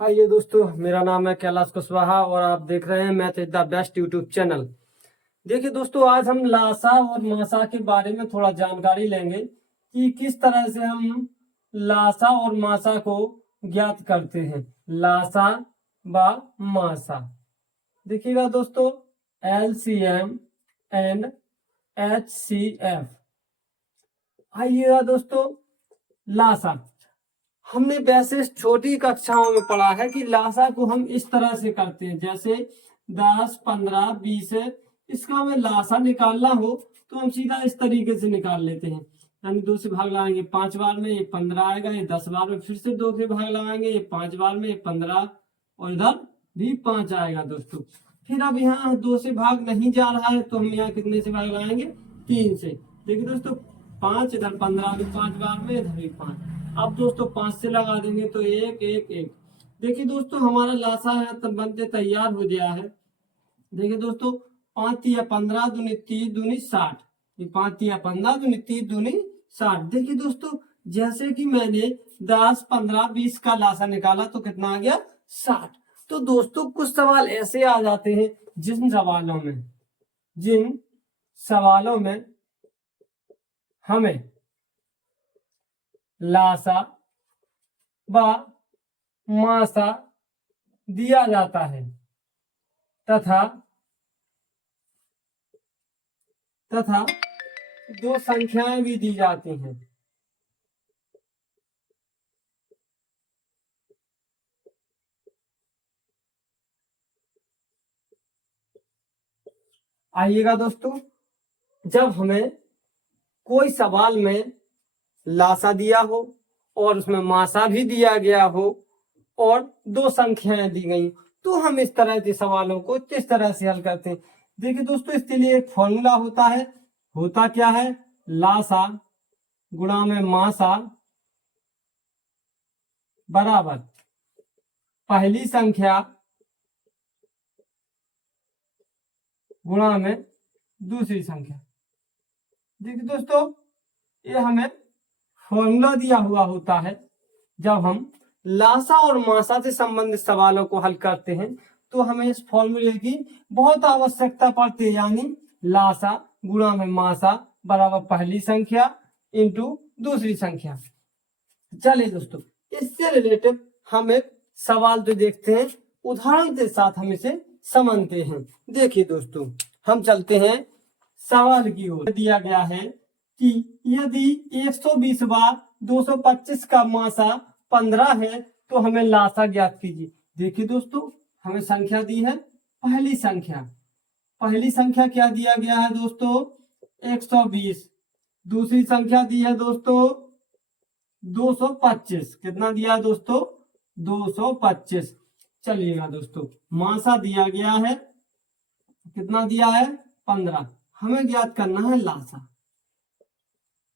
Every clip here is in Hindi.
आइए दोस्तों, मेरा नाम है कैलाश कुशवाहा और आप देख रहे हैं math is the best YouTube channel. देखिए दोस्तों, आज हम लासा और मासा के बारे में थोड़ा जानकारी लेंगे कि किस तरह से हम लासा और मासा को ज्ञात करते हैं। लासा व मासा, देखिएगा दोस्तों, LCM एंड HCF। आइएगा दोस्तों, लासा हमने वैसे छोटी कक्षाओं में पढ़ा है कि लासा को हम इस तरह से करते हैं, जैसे 10, 15, 20 है, इसका हमें लासा निकालना हो तो हम सीधा इस तरीके से निकाल लेते हैं। यानी 2 से भाग लगाएंगे 5 बार में, ये 15 आएगा, ये 10 बार में फिर से 2 से भाग लगाएंगे, ये 5 बार में, ये 15, और इधर भी 5 आएगा दोस्तों। फिर अब यहाँ 2 से भाग नहीं जा रहा है तो हम यहाँ कितने से भाग लगाएंगे? 3 से। देखिए दोस्तों, 5 इधर 15 भी 5 बार में, इधर भी 5। अब दोस्तों 5 से लगा देंगे तो 1 1 1। देखिए दोस्तों, हमारा लासा है तब बनते तैयार हो गया है। देखिए दोस्तों, 5 या 15 दूनी 30 दूनी 60। ये 5 या 15 दूनी 30 दूनी 60। देखिए दोस्तों, जैसे कि मैंने 10, 15, 20 का लासा निकाला तो कितना आ गया? 60। तो दोस्तों कुछ सवाल ऐसे आ जाते हैं जिन सवालों में हमें लासा व मासा दिया जाता है तथा 2 संख्याएं भी दी जाती हैं। आइएगा दोस्तों, जब हमें कोई सवाल में लासा दिया हो और उसमें मासा भी दिया गया हो और 2 संख्याएं दी गई, तो हम इस तरह के सवालों को किस तरह से हल करते हैं। देखिए दोस्तों, इसके लिए एक फॉर्मूला होता है। होता क्या है? लासा गुणा में मासा बराबर पहली संख्या गुणा में दूसरी संख्या। देखिए दोस्तों, ये हमें फॉर्मूला दिया हुआ होता है। जब हम लासा और मासा से संबंधित सवालों को हल करते हैं तो हमें इस फॉर्मूले की बहुत आवश्यकता पड़ती है, यानी लासा गुणा में मासा बराबर पहली संख्या इंटू दूसरी संख्या। चलिए दोस्तों, इससे रिलेटेड हम एक सवाल जो देखते हैं, उदाहरण के साथ हम इसे समझते हैं। देखिए दोस्तों, हम चलते हैं सवाल की ओर। दिया गया है कि यदि 120 बार 225 का मासा 15 है तो हमें लासा ज्ञात कीजिए। देखिए दोस्तों, हमें संख्या दी है पहली संख्या क्या दिया गया है दोस्तों? 120। दूसरी संख्या दी है दोस्तों 225। कितना दिया है दोस्तों? 225। चलिएगा दोस्तों, मासा दिया गया है, कितना दिया है? 15। हमें ज्ञात करना है लासा।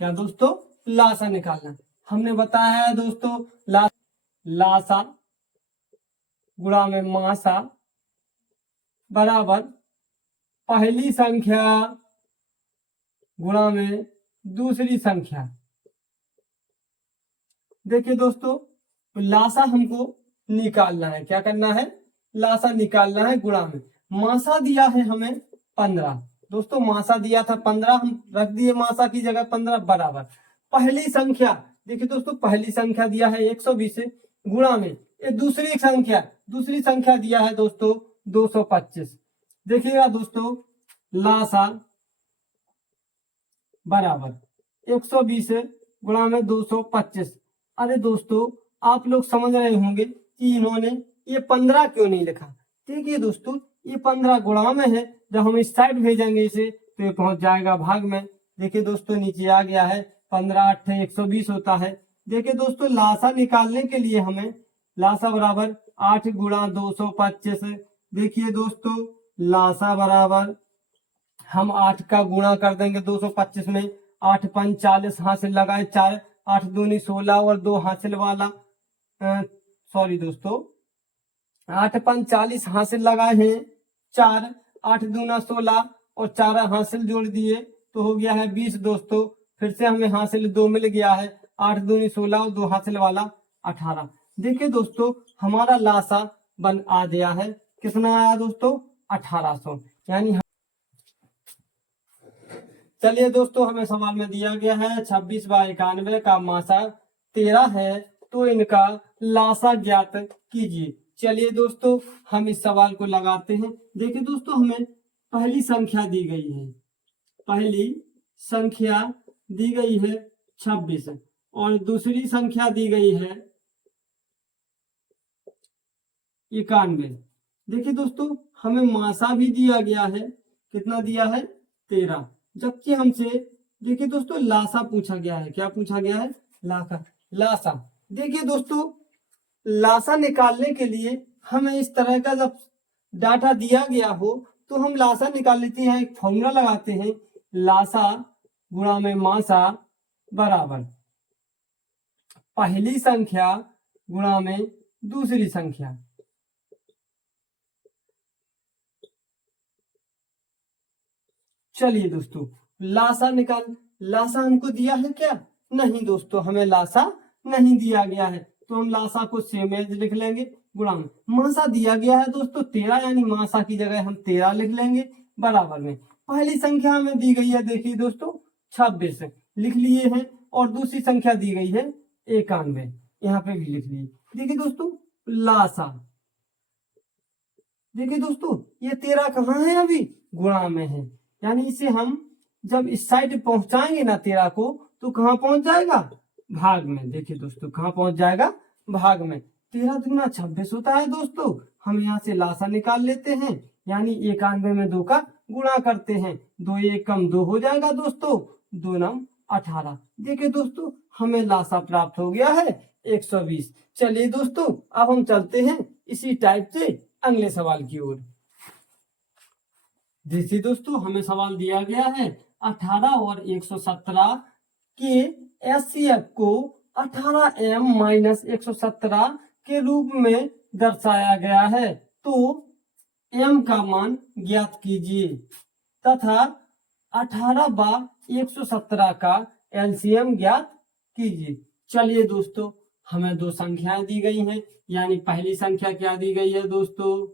क्या दोस्तों? लासा निकालना। हमने बताया है दोस्तों, लासा गुणा में मासा बराबर पहली संख्या गुणा में दूसरी संख्या। देखिए दोस्तों, लासा हमको निकालना है। क्या करना है? लासा निकालना है गुणा में। मासा दिया है हमें 15। दोस्तों मासा दिया था 15, हम रख दिए मासा की जगह 15 बराबर पहली संख्या। देखिए दोस्तों, पहली संख्या दिया है 120 गुणा में ये दूसरी संख्या दिया है दोस्तों 225। देखिएगा दोस्तों, लासा बराबर 120 गुणा में 225। अरे दोस्तों, आप लोग समझ रहे होंगे कि इन्होंने ये 15 क्यों नहीं लिखा। देखिए दोस्तों, ये 15 गुणा में है, जब हम इस साइड भेजेंगे इसे तो ये पहुंच जाएगा भाग में। देखिए दोस्तों, नीचे आ गया है 15 8 120 होता है। देखिए दोस्तों, लासा निकालने के लिए हमें लासा बराबर 8 गुणा 225। देखिए दोस्तों, लासा बराबर हम 8 का गुणा कर देंगे 225 में। 8 5 40 हासिल लगाए 4, 8 दूनी 16 और 2 हासिल वाला, सॉरी दोस्तों, 8 5 40 हासिल लगाए हैं 4, 8 दूना 16 और 4 हासिल जोड़ दिए तो हो गया है 20 दोस्तों। फिर से हमें हासिल 2 मिल गया है, 8 दूनी 16 और 2 हासिल वाला 18। देखिए दोस्तों हमारा लासा बन आ गया है, कितना आया दोस्तों 1800। यानी चलिए दोस्तों हमें सवाल में दिया गया है 26/91 का मासा 13 है, तो इनका लासा ज्ञात कीजिए। चलिए दोस्तों हम इस सवाल को लगाते हैं। देखिए दोस्तों हमें पहली संख्या दी गई है, पहली संख्या दी गई है 26 और दूसरी संख्या दी गई है 91। देखिए दोस्तों हमें मासा भी दिया गया है, कितना दिया है 13, जबकि हमसे देखिए दोस्तों लासा पूछा गया है। क्या पूछा गया है? लासा। देखिए दोस्तों लासा निकालने के लिए हमें इस तरह का जब डाटा दिया गया हो तो हम लासा निकाल लेते हैं, एक फॉर्मूला लगाते हैं, लासा गुणा में मासा बराबर पहली संख्या गुणा में दूसरी संख्या। चलिए दोस्तों लासा लासा हमको दिया है क्या? नहीं दोस्तों हमें लासा नहीं दिया गया है, तो हम लासा को सेम एज लिख लेंगे गुणा में। मासा दिया गया है दोस्तों 13, यानी मासा की जगह हम 13 लिख लेंगे बराबर में पहली संख्या हमें दी गई है, देखिए दोस्तों 26 लिख लिए हैं, और दूसरी संख्या दी गई है 91, यहाँ पे भी लिख लिए। देखिए दोस्तों लासा, देखिए दोस्तों ये 13 कहाँ है? अभी गुणा में है, यानी इसे हम जब इस साइड पहुंचाएंगे ना 13 को, तो कहाँ पहुंच जाएगा? भाग में। देखिए दोस्तों कहाँ पहुंच जाएगा? भाग में। 13 दूना 26 होता है दोस्तों। हम यहाँ से लासा निकाल लेते हैं, यानी 91 में 2 का गुणा करते हैं, 2 1 कम 2 हो जाएगा दोस्तों, 2 9 18। देखिए दोस्तों हमें लासा प्राप्त हो गया है 120। चलिए दोस्तों अब हम चलते हैं इसी टाइप से अगले सवाल की ओर। देखिए दोस्तों हमें सवाल दिया गया है 18 और 117 के एचसीएफ को 18m-117 के रूप में दर्शाया गया है, तो m का मान ज्ञात कीजिए तथा 18/117 का एलसीएम ज्ञात कीजिए। चलिए दोस्तों हमें दो संख्याएं दी गई हैं, यानी पहली संख्या क्या दी गई है दोस्तों?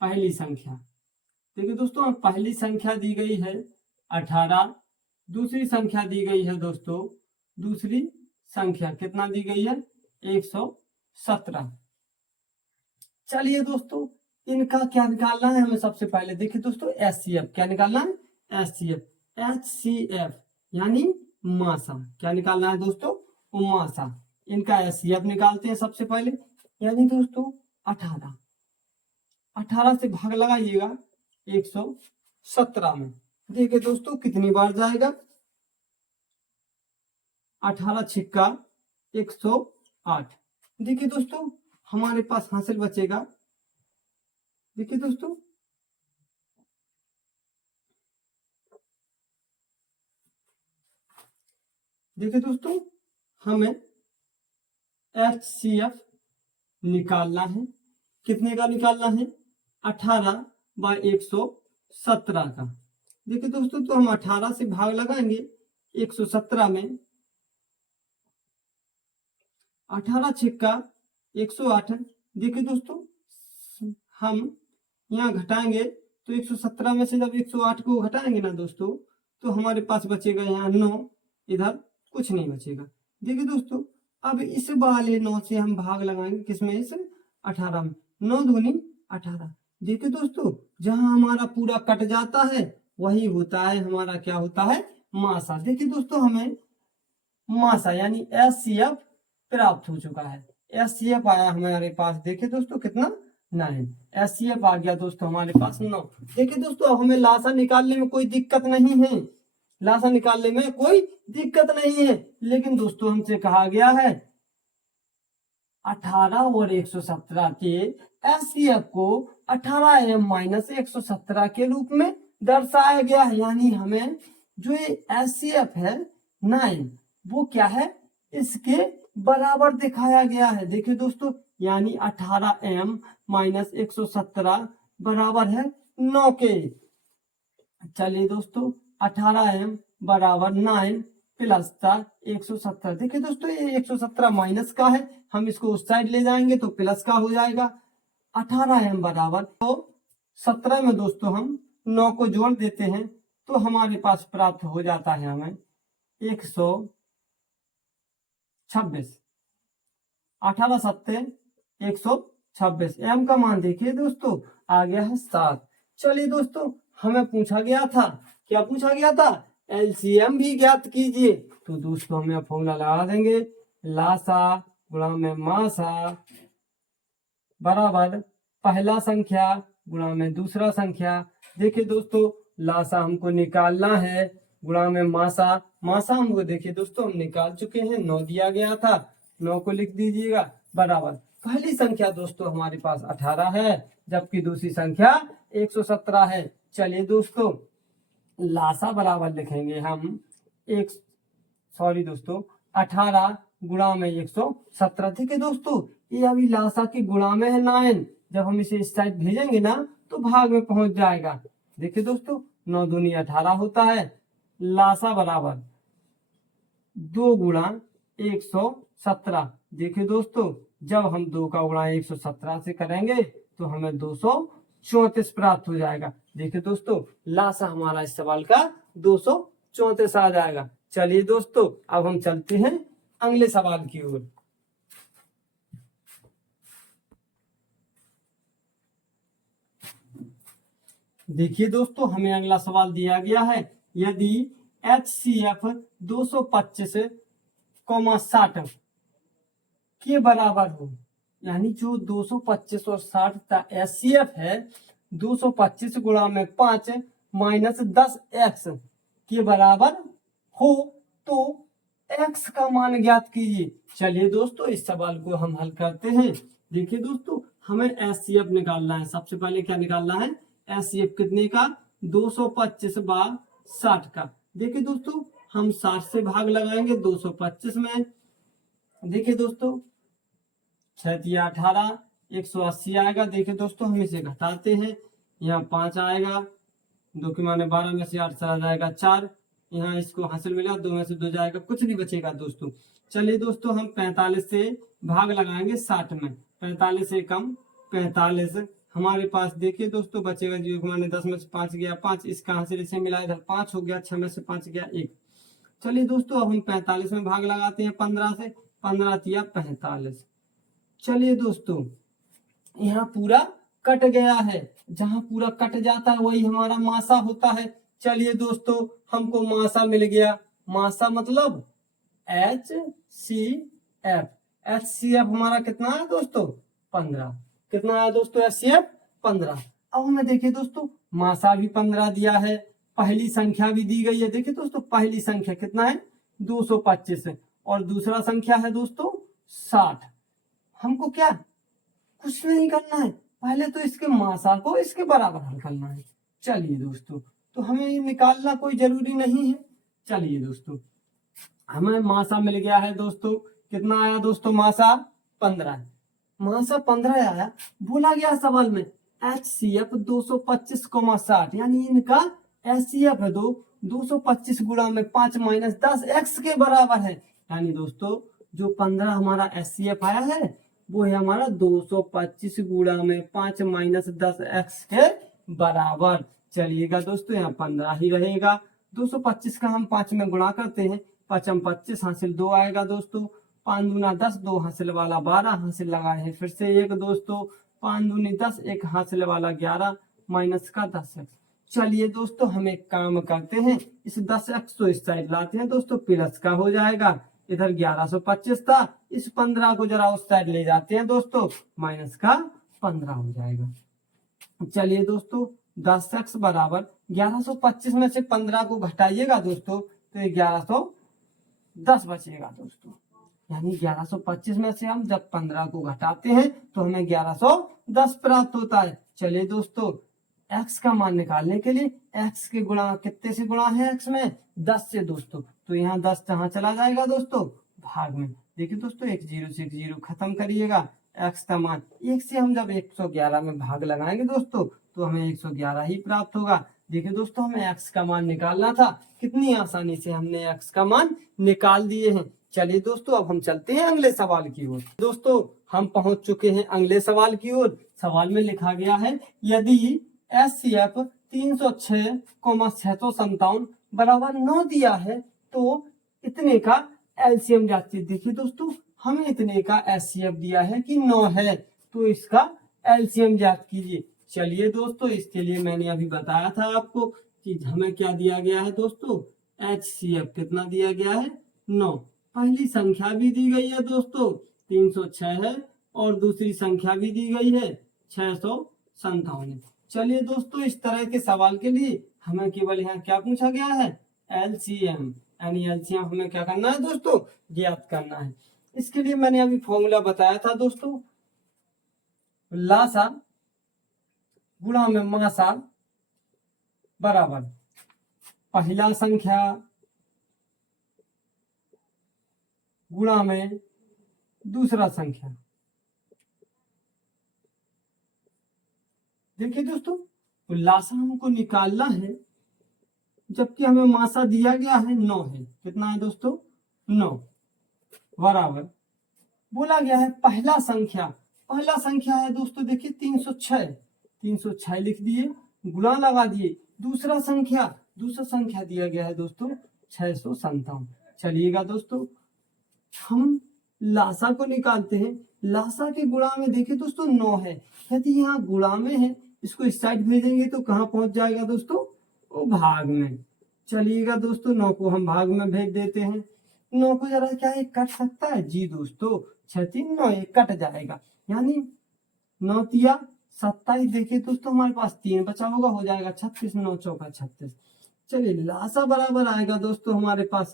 पहली संख्या, देखिए दोस्तों पहली संख्या दी गई है 18, दूसरी संख्या दी गई है दोस्तों, दूसरी संख्या कितना दी गई है? 117। चलिए दोस्तों इनका क्या निकालना है हमें? सबसे पहले देखिए दोस्तों एचसीएफ, क्या निकालना है? एचसीएफ, एचसीएफ यानी मासा। क्या निकालना है दोस्तों? मासा। इनका एचसीएफ निकालते हैं सबसे पहले, यानी दोस्तों 18 से भाग लगाइएगा 117 में। देखिए दोस्तों कितनी बार जाएगा? 18 छिक्का 108। देखिए दोस्तों हमारे पास हासिल बचेगा, देखिए दोस्तों हमें एचसीएफ निकालना है, कितने का निकालना है? 18/117 का। देखिए दोस्तों तो हम 18 से भाग लगाएंगे 117 में, 18 छिक्का 108। देखिए दोस्तों हम यहाँ घटाएंगे तो 117 में से जब 108 को घटाएंगे ना दोस्तों, तो हमारे पास बचेगा यहाँ 9, इधर कुछ नहीं बचेगा। देखिए दोस्तों अब इस वाले 9 से हम भाग लगाएंगे, किसमें? इस 18 में। 9 दूनी 18। देखिए दोस्तों जहां हमारा पूरा कट जाता है वही होता है हमारा, क्या होता है? मासा। देखिए दोस्तों हमें मासा यानी एचसीएफ प्राप्त हो चुका है। एचसीएफ आया हमारे पास, देखिए दोस्तों कितना? 9। एचसीएफ आ गया दोस्तों हमारे पास 9। देखिए दोस्तों अब हमें लासा निकालने में कोई दिक्कत नहीं है, लासा निकालने में कोई दिक्कत नहीं है, लेकिन दोस्तों हमसे कहा गया है 18 और 117 के एचसीएफ को 18m-117 के रूप में दर्शाया गया है, यानी हमें जो ये एचसीएफ है 9 वो क्या है? इसके बराबर दिखाया गया है। देखिए दोस्तों यानी 18m-117 बराबर है 9 के। चलिए दोस्तों 18m बराबर 9, प्लस था 117। देखिए दोस्तों ये 117 माइनस का है, हम इसको उस साइड ले जाएंगे तो प्लस का हो जाएगा। 18m बराबर तो 17 में दोस्तों हम 9 को जोड़ देते हैं तो हमारे पास प्राप्त हो जाता है हमें 126। 18 सत्ते 126। m का मान देखिए दोस्तों आ गया है 7। चलिए दोस्तों हमें पूछा गया था, क्या पूछा गया था, एलसीएम भी ज्ञात कीजिए। तो दोस्तों हम फॉर्मूला लगा देंगे, लासा गुणा में मासा बराबर पहला संख्या गुणा में दूसरा संख्या। देखिए दोस्तों लासा हमको निकालना है गुणा में मासा, मासा हमको देखिए दोस्तों हम निकाल चुके हैं, 9 दिया गया था, 9 को लिख दीजिएगा बराबर पहली संख्या दोस्तों हमारे पास 18 है, जबकि दूसरी संख्या 117 है। चलिए दोस्तों लासा बराबर लिखेंगे हम 18 गुणा में 117। ठीक है दोस्तों ये अभी लासा के गुणा में है 9, जब हम इसे इस साइड भेजेंगे ना तो भाग में पहुंच जाएगा। देखिए दोस्तों 9 दूनी 18 होता है, लासा बराबर 2 गुणा 117। देखिए दोस्तों जब हम 2 का गुणा 117 से करेंगे तो हमें 234 प्राप्त हो जाएगा। देखिए दोस्तों लासा हमारा इस सवाल का 234 आ जाएगा। चलिए दोस्तों अब हम चलते हैं अगले सवाल की ओर। देखिए दोस्तों हमें अगला सवाल दिया गया है, यदि HCF 225,60 के बराबर हो, यानी जो 225 और 60 का HCF है 225 गुणा में 5 माइनस 10x के बराबर हो तो x का मान ज्ञात कीजिए। चलिए दोस्तों इस सवाल को हम हल करते हैं। देखिए दोस्तों हमें HCF निकालना है, सबसे पहले क्या निकालना है, HCF कितने का, 225 बार 60 का। देखिए दोस्तों हम 60 से भाग लगाएंगे 225 में। देखिए दोस्तों 6 18 180 आएगा। देखिए दोस्तों हम इसे घटाते हैं, यहाँ 5 आएगा, 2 के माने 12 में से 8 चला जाएगा 4, यहाँ इसको हासिल मिला 2 में से 2 जाएगा, कुछ नहीं बचेगा दोस्तों। चलिए दोस्तों हम 45 से भाग लगाएंगे 60 में, 45 से कम 45 हमारे पास। देखिए दोस्तों बचेगा 0 के माने 10 में से 5 गया 5, इसका हासिल इसे मिला इधर 5 हो गया, 6 में से 5 गया 1। चलिए दोस्तों अब हम 45 में भाग लगाते हैं 15 से, 15 तिया 45। चलिए दोस्तों यहाँ पूरा कट गया है, जहां पूरा कट जाता है वही हमारा मासा होता है। चलिए दोस्तों हमको मासा मिल गया, मासा मतलब HCF। HCF हमारा कितना है दोस्तों, 15। कितना है दोस्तों HCF 15। अब हमें देखिए दोस्तों मासा भी 15 दिया है, पहली संख्या भी दी गई है। देखिए दोस्तों पहली संख्या कितना है 225 और दूसरा संख्या है दोस्तों 60। हमको क्या कुछ नहीं करना है, पहले तो इसके मासा को इसके बराबर हल करना है। चलिए दोस्तों तो हमें ये निकालना कोई जरूरी नहीं है। चलिए दोस्तों हमें मासा मिल गया है दोस्तों, कितना आया दोस्तों मासा 15। मासा 15 आया, बोला गया सवाल में HCF 225,60 यानी इनका HCF है 225 गुणा में 5 माइनस 10x के बराबर है। यानी दोस्तों जो 15 हमारा HCF आया है वो है हमारा 225 गुणा में 5 माइनस 10x के बराबर। चलिएगा दोस्तों यहाँ 15 ही रहेगा, 225 का हम 5 में गुणा करते हैं, 5 25 हासिल 2 आएगा दोस्तों, 5 दूना 10 2 हासिल वाला 12 हासिल लगाए हैं फिर से 1 दोस्तों, 5 दूनी 10 1 हासिल वाला 11 माइनस का 10x। चलिए दोस्तों हम एक काम करते हैं, इस 10x को इस साइड लाते हैं दोस्तों, प्लस का हो जाएगा, इधर 1125 था, इस 15 को जरा उस साइड ले जाते हैं दोस्तों, माइनस का 15 हो जाएगा। चलिए दोस्तों 10x बराबर 1125 में से 15 को घटाइएगा दोस्तों तो 1110 बचेगा दोस्तों। यानी 1125 में से हम जब 15 को घटाते हैं तो हमें 1110 प्राप्त होता है। चलिए दोस्तों x का मान निकालने के लिए x के गुणा कितने से गुणा है x में 10 से दोस्तों, तो यहाँ 10 कहाँ चला जाएगा दोस्तों भाग में। देखिए दोस्तों 1 0 से 1 0 खत्म करिएगा, x का मान 1 से हम जब 111 में भाग लगाएंगे दोस्तों तो हमें 111 ही प्राप्त होगा। देखिए दोस्तों, हमें x का मान निकालना था, कितनी आसानी से हमने x का मान निकाल दिए हैं। चलिए दोस्तों, अब हम चलते हैं अगले सवाल की ओर। दोस्तों, हम पहुंच चुके हैं अगले सवाल की ओर। सवाल में लिखा गया है, यदि HCF 306,657 बराबर 9 दिया है तो इतने का एलसीएम ज्ञात कीजिए। देखिए दोस्तों, हमें इतने का HCF दिया है कि 9 है, तो इसका एलसीएम ज्ञात कीजिए। चलिए दोस्तों, इसके लिए मैंने अभी बताया था आपको कि हमें क्या दिया गया है दोस्तों, HCF कितना दिया गया है, 9। पहली संख्या भी दी गई है दोस्तों 306 है, और दूसरी संख्या भी दी गई है 657। चलिए दोस्तों, इस तरह के सवाल के लिए हमें केवल यहाँ क्या पूछा गया है, एलसीएम, यानी एलसीएम हमें क्या करना है दोस्तों, ज्ञात करना है। इसके लिए मैंने अभी फॉर्मूला बताया था दोस्तों, लासा गुणा में मासा बराबर पहला संख्या गुणा में दूसरा संख्या। देखिए दोस्तों, तो लासा हमको निकालना है, जबकि हमें मासा दिया गया है 9 है। कितना है दोस्तों, 9 बराबर बोला गया है पहला संख्या है दोस्तों, देखिए 306 लिख दिए, गुणा लगा दिए, दूसरा संख्या दिया गया है दोस्तों 657। चलिएगा दोस्तों, हम लासा को निकालते हैं। लासा के गुणा में देखिए दोस्तों 9 है, यदि यहाँ गुणा में है, इसको इस साइड भेजेंगे तो कहाँ पहुंच जाएगा दोस्तों, वो भाग में। चलिएगा दोस्तों, 9 को हम भाग में भेज देते हैं। 9 को जरा क्या एक कट सकता है जी दोस्तों, 6×3=9, एक कट जाएगा, यानी 9 तिया 27। देखिए दोस्तों, हमारे पास 3 बचा होगा, हो जाएगा 36, 9 चौका 36। चलिए, लासा बराबर आएगा दोस्तों हमारे पास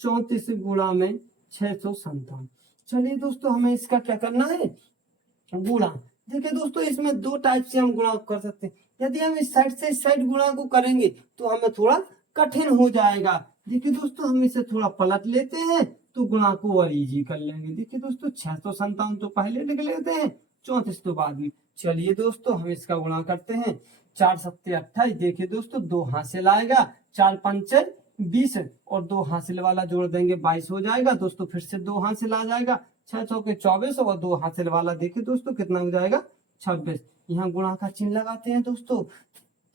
34 गुणा में 657। चलिए दोस्तों, हमें इसका क्या करना है, गुणा। देखिए दोस्तों, इसमें दो टाइप से हम गुणा कर सकते हैं। यदि हम इस साइड से इस साइड गुणा को करेंगे तो हमें थोड़ा कठिन हो जाएगा। देखिए दोस्तों, हम इसे थोड़ा पलट लेते हैं तो गुणा को और इजी कर लेंगे। देखिए दोस्तों, 657 तो पहले लिख लेते हैं, 34 तो बाद में। चलिए दोस्तों, हम इसका गुणा करते हैं, 4 7 28। देखिए दोस्तों, 2 हासिल आएगा, 4 5 20, और 2 हासिल वाला जोड़ देंगे 22 हो जाएगा दोस्तों। फिर से 2 हासिल आ जाएगा, 6 चौके 24, और 2 हासिल वाला देखिए दोस्तों कितना हो जाएगा, 26। यहाँ गुणा का चिन्ह लगाते हैं दोस्तों,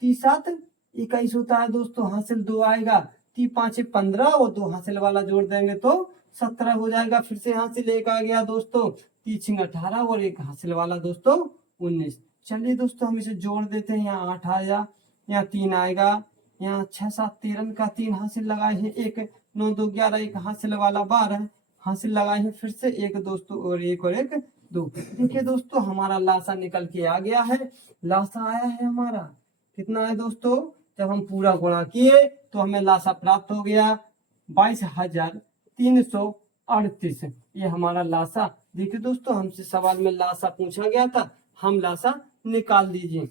3 7 21 होता है दोस्तों, हासिल 2 आएगा, 3 5 15, और 2 हासिल वाला जोड़ देंगे तो 17 हो जाएगा। फिर से हासिल 1 आ गया दोस्तों, 3 6 18, और 1 हासिल वाला दोस्तों 19। चलिए दोस्तों, हम इसे जोड़ देते हैं, यहाँ 8 आया, यहाँ 3 आएगा, यहाँ 6 7 13 का 3 हासिल लगाए हैं, 1 9 2 11, 1 हासिल वाला 12 हासिल लगाए हैं, फिर से 1 दोस्तों, और 1 2। देखिए दोस्तों, हमारा लासा निकल के आ गया है। लासा आया है हमारा, कितना है दोस्तों, जब हम पूरा गुणा किए तो हमें लासा प्राप्त हो गया 22,338। ये हमारा लासा। देखिए दोस्तों, हमसे सवाल में लासा पूछा गया था, हम लासा निकाल दीजिए।